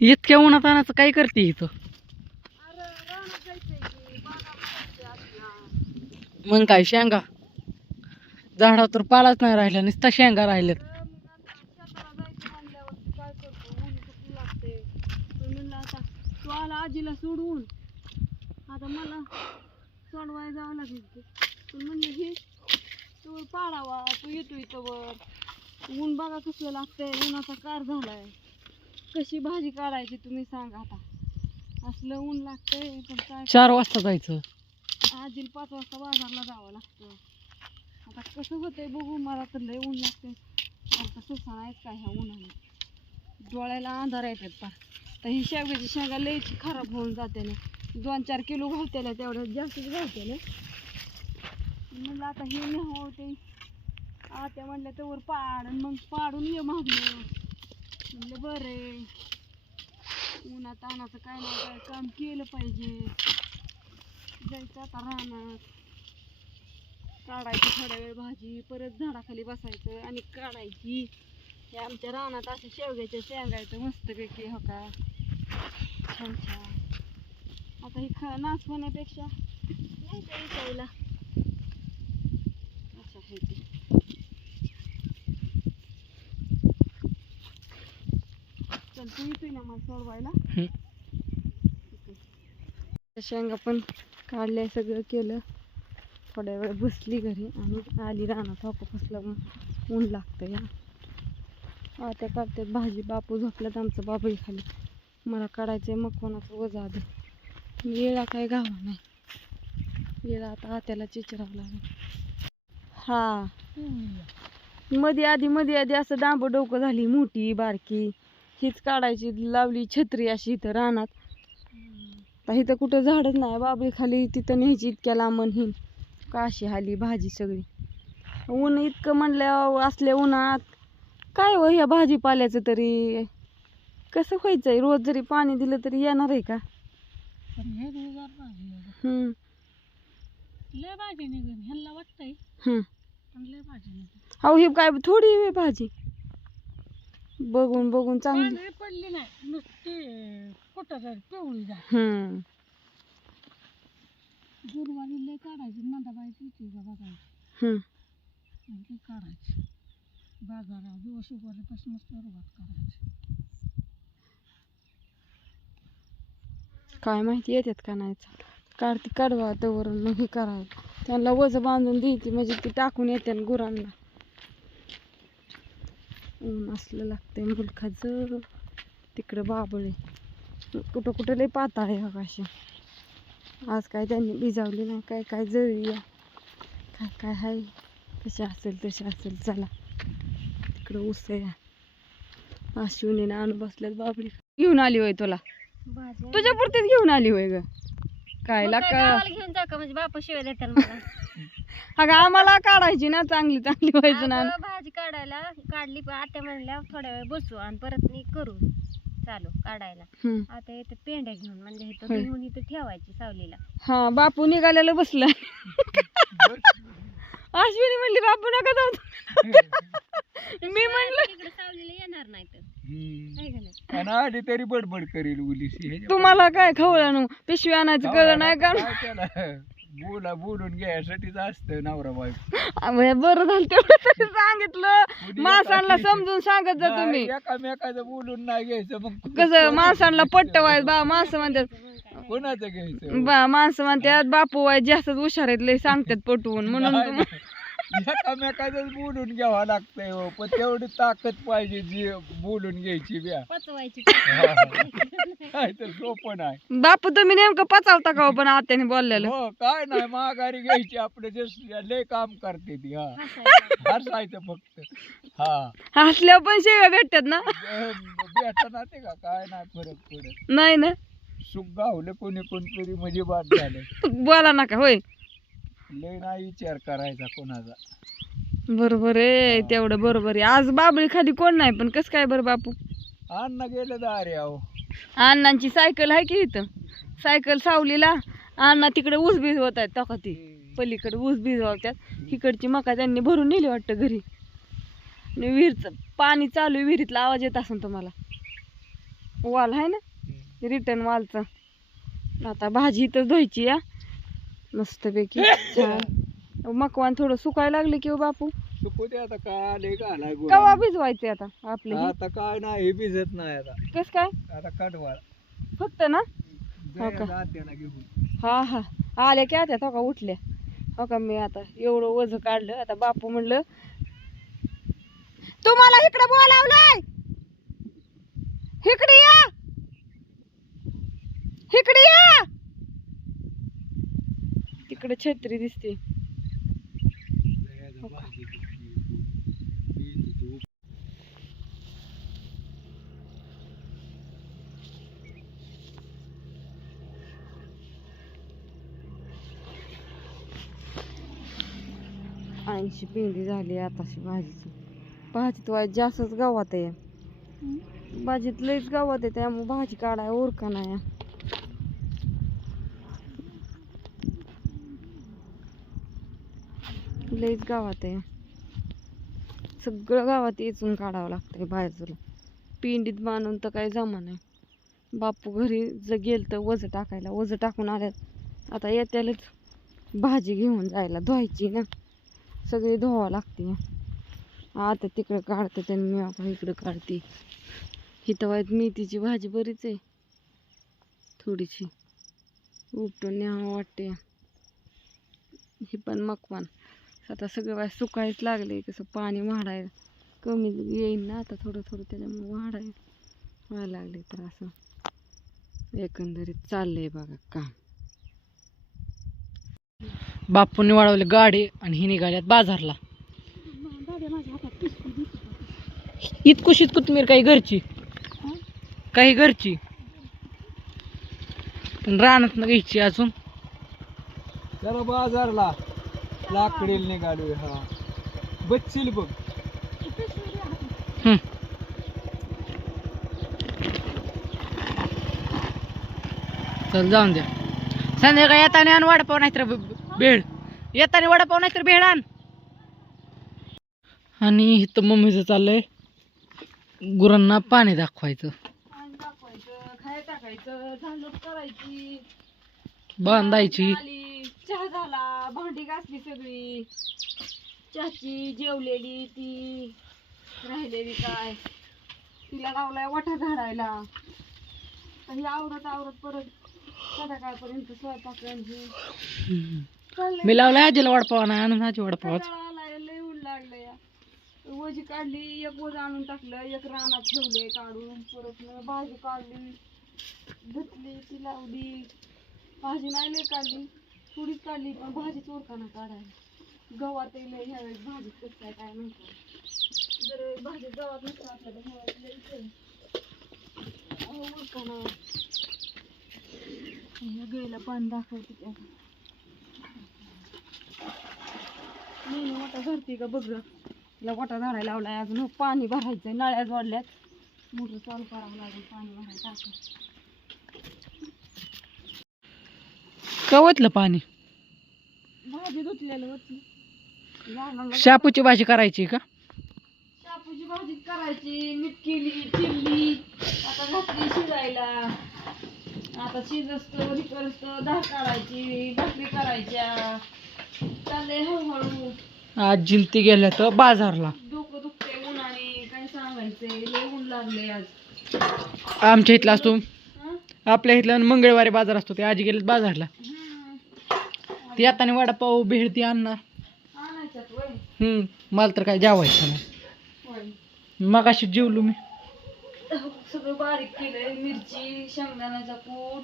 इतक्या उन्हात आणायचं काय करते इथं? बागा मग काय शेंगा? झाडा तर पालाच नाही राहिला नुसता शेंगा राहिल्यात. तर मग आता जायचं म्हणल्यावर काय करतो ऊन लागते आला आजीला सोडवून आता मला सोडवायला जावं लागेल ते. पण म्हणलं हे तू पाळावा तू येतो इथं वर. ऊन बघा कसलं लागतंय उन्हाचा कार झालाय. कशी भाजी काढायची तुम्ही सांगा आता. असलं ऊन लागतंय पण काय चार वाजता जायचं. आजीला पाच वाजता बाजारला जावं लागतं. आता कसं होतंय बघू मला तर लय ऊन लागते आता सुसानायच काय ह्या उन्हाने. डोळ्याला अंधार येतात पार तर ही शेवग्याची शेंगा लयची खराब होऊन जाते ना. दोन चार किलो घालतेल्या तेवढ्या जास्तच घालतेले म्हणलं आता हे न्यावं ते आत्या म्हणल्या तर पाड आणि मग पाडून ये मागलं म्हणलं बरं आहे. उन्हात तानाचं काय नाही काय काम केलं पाहिजे. जायचं आता रानात. काढायची थोडा वेळ भाजी परत झाडाखाली बसायचं आणि काढायची. हे आमच्या रानात असे शेवग्याच्या शेंगायचं मस्तपैकी हो का? छान छान. आता हे ख नाच होण्यापेक्षा न्यायचं विचारायला अच्छा हे ते चल तू येतोय ना मला सोडवायला हम्म. शेंगा पण काढल्या सगळं केलं. थोड्या वेळ बसली घरी आणि आली रानात हॉको फसलं ऊन लागतं या आता काढतात भाजी. बापू झोपल्यात आमचं बाबूही खाली. मला काढायचंय मग कोणाचं वजा आधी. येळा काय गावा नाही. येळा आता आत्याला चिचरावं लागेल. हा. मध्ये आधी मध्ये आधी असं डांब डोकं झाली मोठी बारकी. हीच काढायची लावली छत्री अशी इथं रानात. आता इथं कुठं झाडच नाही बाबळी खाली तिथं न्यायची इतक्या लांबन ही. का अशी हाली भाजी सगळी? ऊन इतकं म्हणल्या असल्या उन्हात काय हो ह्या भाजीपाल्याचं तरी? कसं व्हायचंय? रोज जरी पाणी दिलं तरी येणार आहे का? हम्म. भाजी अहो ही काय थोडी आहे भाजी. बघून बघून चांगली. पडली नाही. नुसती कुठं पिवळी जा हम्म. गुरुवारी लय काढायची नंदाबाईची होती का बघायची हम्म. आणि ती काढायची. बाजारात दिवस उभारल्यापासूनच सुरुवात करायची. काय माहिती येतात का नाही काढते काढवा तवरून मग हे करावं. त्यांना वज बांधून द्यायची म्हणजे ती टाकून येते गुरांना. ऊन असलं लागतंय मुलखाचं तिकडं बाबळे. कुठं कुठं लय पाताळ आहे आकाशी. आज काय त्यांनी भिजावली नाही काय काय आहे. काय काय आहे कशी असेल तशी असेल चला. तिकडं ऊस आहे. अश्विनीने आणून बसल्यात बाबळी. घेऊन आली होय तुला? तुझ्या पुरतीच घेऊन आली होय ग. काय का घेऊन जा का? म्हणजे बापा शिवाय देतात मला. अगं आम्हाला काढायची ना चांगली चांगली व्हायची ना. काढायला काढली पण आत्या म्हणल्या थोड्या वेळ बसू आणि परत मी करू. चालू काढायला. हम्म. आता येते पेंड्या घेऊन म्हणजे इथं होय. घेऊन इथं ठेवायची सावलीला. हा बापू निघालेलं बसलं. अश्विनी म्हणली बापू नका जाऊ मी म्हणलं इकडे सावलीला येणार नाही तर. हम्म. आणि तरी बडबड करेल ह्याच्या तुम्हाला काय खवळानं पिशवी आणायचं कळलं नाही का? काय त्याला बोला बोलून घ्यायसाठीच असतं नवरा बायको. अबे, बरं झालं तेवढं तरी सांगितलं. माणसांना समजून सांगत जा तुम्ही. नाही, एकामेकाचं बोलून नाही घ्यायचं मग कसं माणसांना पट्टवाय बा माणसं म्हणतात. कोणाचं घ्यायचं? बा माणसं म्हणतात बापू वाय जास्तच हुशार आहेत लय सांगतात पटवून म्हणून नाही, तुम- नाही. एकामेकाचंच बोलून घ्यावं लागतंय हो पण तेवढी ताकद पाहिजे जी बोलून घ्यायची ब्या पचवायची. काय तर सोपं नाही. बापू तुम्ही नेमकं पचावता का हो पण आत्याने बोललेलं? हो काय नाही माघारी घ्यायची आपलं जस्ट लय काम करते ती हा. हसायचं. फक्त हा. हसल्यावर पण शेव्या भेटतात ना? भेटणार ते का? काय नाही फरक पडत. नाही ना? सुख गावलं कोणी कोणतरी म्हणजे बाद झालं. बोला नका होय. लय नाही विचार करायचा कोणाचा. बरोबर आहे तेवढं बरोबर आहे. आज बाबळी खाली कोण नाही पण कसं काय बरं बापू? अन्न गेलं दारे अहो. अण्णांची सायकल आहे की इथं? सायकल सावलीला अण्णा तिकडे ऊस भिजवत आहेत टका ती? पलीकडे ऊस भिजवतात. इकडची मका त्यांनी भरून नेली वाटतं घरी. आणि विहीरचं पाणी चालू आहे विहिरीतला आवाज येत असेल तुम्हाला. वाल आहे ना? रिटर्न वालचा. आता भाजी तर धुवायची या मस्तपैकी. छान. मकवान थोडं सुकायला लागले की हो बापू? सुकू दे आता काय लय घालाय कवा. भिजवायचे आता आपले हे? आता काय नाही भिजत नाही आता. कस काय? आता कडवाळ. फक्त ना? हो का? ना घेऊन. हा हा. आल्या की आता हो का उठल्या. हो का मी आता एवढं वज काढलं. आता बापू म्हणलं तुम्हाला इकडे बोलावलंय. इकडे या. इकडे या. तिकडे छत्री दिसते. ऐंशी पेंडी झाली आताशी भाजीची. भाजीत वाय जास्तच गावात आहे. भाजीत लईच गावात आहे त्यामुळे भाजी काढाय उरका नाही. लईच गावात आहे. सगळं गावात येचून काढावं लागतंय बाहेरचं. पिंडीत बांधून तर काही जमा नाही. बापू घरी जर गेल तर वजं टाकायला वजं टाकून आल्यात. आता येत्यालाच भाजी घेऊन जायला धुवायची ना. सगळी धुवावं लागते. आता तिकडं काढते त्यांनी मी आपण इकडं काढते. हिथं वाईट मेथीची भाजी बरीच आहे. थोडीशी. उपटून न्यावं वाटते हे पण मकवान. आता सगळं बाय सुकायच लागले कसं पाणी वाढाय कमी येईन ना आता थोडं थोडं त्याच्यामुळे वाढाय व्हायला लागले तर असं एकंदरीत चाललंय बघा काम. बापूंनी वाढवले गाडी आणि ही निघाल्यात बाजारला. इतकुशीत कोथमीर काही घरची. काही घरची. पण रानात घ्यायची अजून. बाजारला. लाकडी निघालोय हा. बच्चील बघ. हम्म. चल जाऊन द्या संध्याकाळी येताना आण वडापाव नाहीतर ब- ब- भेळ. येताना वडापाव नाहीतर भेळ आण. आणि इथं मम्मीचं चाललंय. गुरांना पाणी दाखवायचं. बांधायची. आली चहा झाला भांडी घासली सगळी. चहाची जेवलेली ती राहिलेली काय? तिला लावलाय वठा झाडायला. ही आवरत आवरत परत संध्याकाळपर्यंत स्वयंपाक आणि चाललंय मी लावलाय आजीला वडापाव नाही आणून आजी वडापाव कंटाळा आलाय लय ऊन लागलं या वजी काढली एक वज आणून टाकलं एक रानात ठेवले काढून. परत भाजी काढली धुतली ती लावली. भाजी नाही लय काढली. थोडीच काढली पण भाजी चोरकाना काढायला. गव्हात लय ह्यावेळेस भाजी कसं काय काय म्हणतात जर भाजी गव्हात नसतं आपल्याला तर ह्यावेळेस लय इथे. अहो, पाणी दाखवते त्या नाही वाटा भरती का बघ तिला वाटा झाडायला लावलाय अजून. पाणी भरायचंय नळ्या जोडल्यात. मोटर चालू करावं लागेल पाणी भरायचं टाकायचं. कवतलं पाणी? भाजी धुतलेलं होती. झाडाला शापूची भाजी करायची का? शापूची भाजी करायची मीठ केली चिरली आता घातली शिजायला. आता शिजस्तो रिकरस्तो काढायची भाकरी करायच्या. चाललंय हळूहळू. आज जिंती गेल्या तर बाजारला. डोकं दुखते उन्हाने काय सांगायचंय लय ऊन लागले आज. आमच्या इथला असतो? आपल्या इथला मंगळवारी बाजार असतो ते आजी गेलेत बाजारला. ती आता वडापाव भेळ ती आणणार हम्म मला तर काय जेवायचं नाही. मग अशी जेवलो मी. सगळं बारीक केलंय मिरची शेंगदाण्याचा कूट.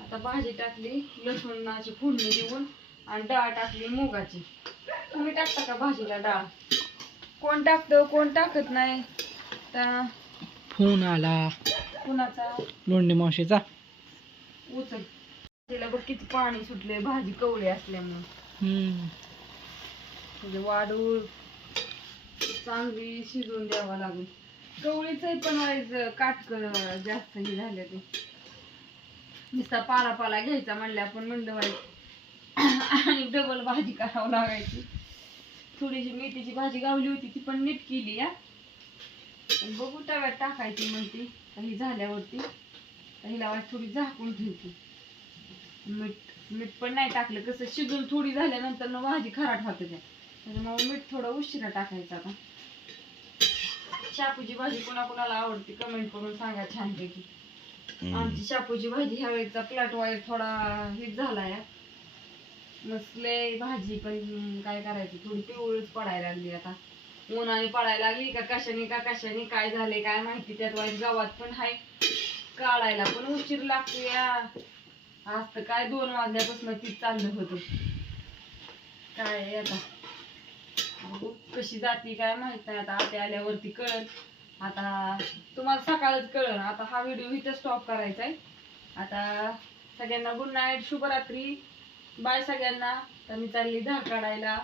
आता भाजी टाकली लसूणाची फोडणी देऊन आणि डाळ टाकली मुगाची. तुम्ही टाकता का भाजीला डाळ? कोण टाकतं कोण टाकत नाही? त्या फोन आला. कुणाचा? लोंढे मावशीचा. उचल. तिला बघ किती पाणी सुटले भाजी कवळी असल्यामुळे हम्म. म्हणजे वाढून चांगली शिजवून द्यावा लागेल. कवळीच पण व्हायचं काटकर जास्त हे झाले ते. नुसता पाला पाला घ्यायचा म्हणलं आपण म्हणलं व्हायचं आणि डबल भाजी करावं लागायची. थोडीशी मेथीची भाजी गावली होती ती पण नीट केली या बघू तव्यात टाकायची म्हणती आता ही झाल्यावरती आता हिला वाट थोडी झाकून ठेवते. मीठ मीठ पण नाही टाकलं. कसं शिजून थोडी झाल्यानंतर ना भाजी खराट होते त्या. त्याच्यामुळे मीठ थोडं उशिरा टाकायचं आता. शापूची भाजी कोणाकोणाला आवडते कमेंट करून सांगा छानपैकी. आमची शापूची भाजी ह्या वेळेचा प्लॅट वाईज थोडा हिट झालाय मसले भाजी पण काय करायची थोडी पिवळीच पडायला लागली आता. उन्हाने पडायला लागली का कशाने का कशाने काय झाले काय माहिती. त्यात वाईट गावात पण हाय. काढायला पण उशीर लागतो या. आज तर काय दोन वाजल्यापासून तीच चाललं होतं. काय आता? कशी जाती काय माहीत नाही. आता आते आल्यावरती कळल आता तुम्हाला सकाळच कळल आता हा व्हिडिओ इथं स्टॉप करायचा आहे. आता सगळ्यांना गुड नाईट शुभरात्री. बाय सगळ्यांना. तर मी चालली धार काढायला